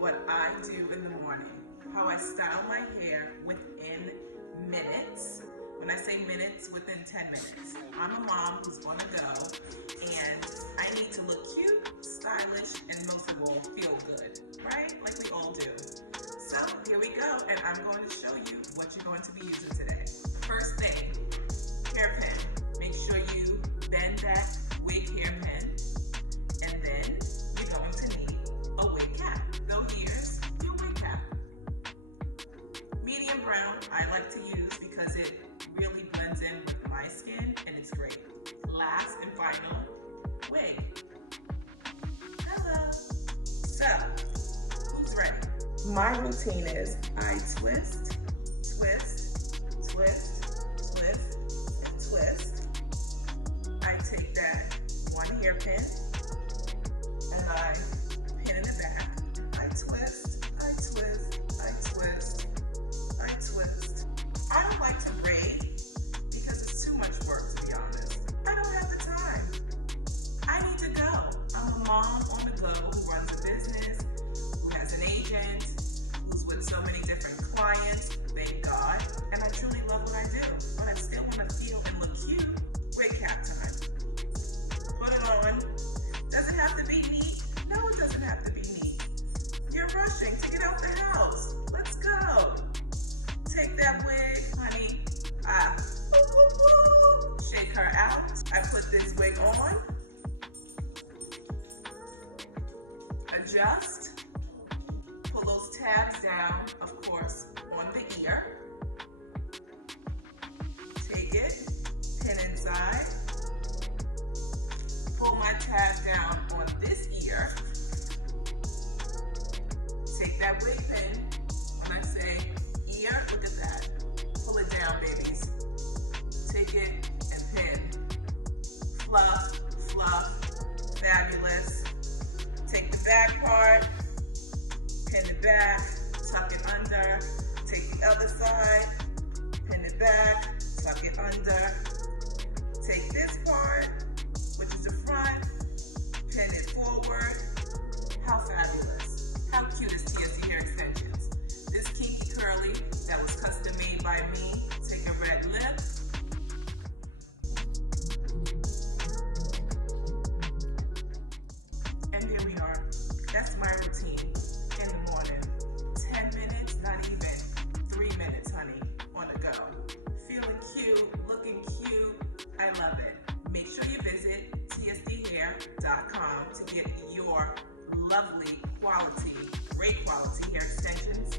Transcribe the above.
what I do in the morning, how I style my hair within minutes. When I say minutes, within 10 minutes. I'm a mom who's gonna go, and I need to look cute, stylish, and most of all, feel good, right? Like we all do. So here we go, and I'm going to show you what you're going to be using today. First thing, hairpin. Make sure you bend that wig hairpin, and then you're going to need a wig cap. So here's your wig cap. Medium brown I like to use because it really blends in with my skin and it's great. Last and final, wig. Hello. So, who's ready? My routine is I twist, twist, twist, twist, and twist. I take that one hairpin and I pin in the back. I twist, I twist, I twist, I twist. I don't like to braid because it's too much work, to be honest. I don't have the time. I need to go. I'm a mom on the go who runs a business, who has an agent, who's with so many different clients, thank God. And I truly love what I do, but I still want to feel and look cute. Wig cap time. Put it on. Does it have to be neat? No, it doesn't have to be neat. You're rushing to get out the house. Let's go. Take that wig, honey. Shake her out. I put this wig on. Adjust. Pull those tabs down, of course, on the ear. Take it, pin inside. Pull my tab down on this ear. Take that wig pin. When I say ear, look at that. Pull it down, babies. Take it and pin. Fluff, fluff, fabulous. Take the back part, pin it back, tuck it under. Take the other side, pin it back, tuck it under. Take this part, which is the front, pin it forward. How fabulous. How cute is TSD hair extensions? This kinky curly that was custom made by me. Take a red lip. And there we are. That's my routine in the morning. 10 minutes, not even 3 minutes, honey, on the go. Feeling cute, looking cute. I love it. Make sure you visit tsdhair.com to get your lovely quality, great quality hair extensions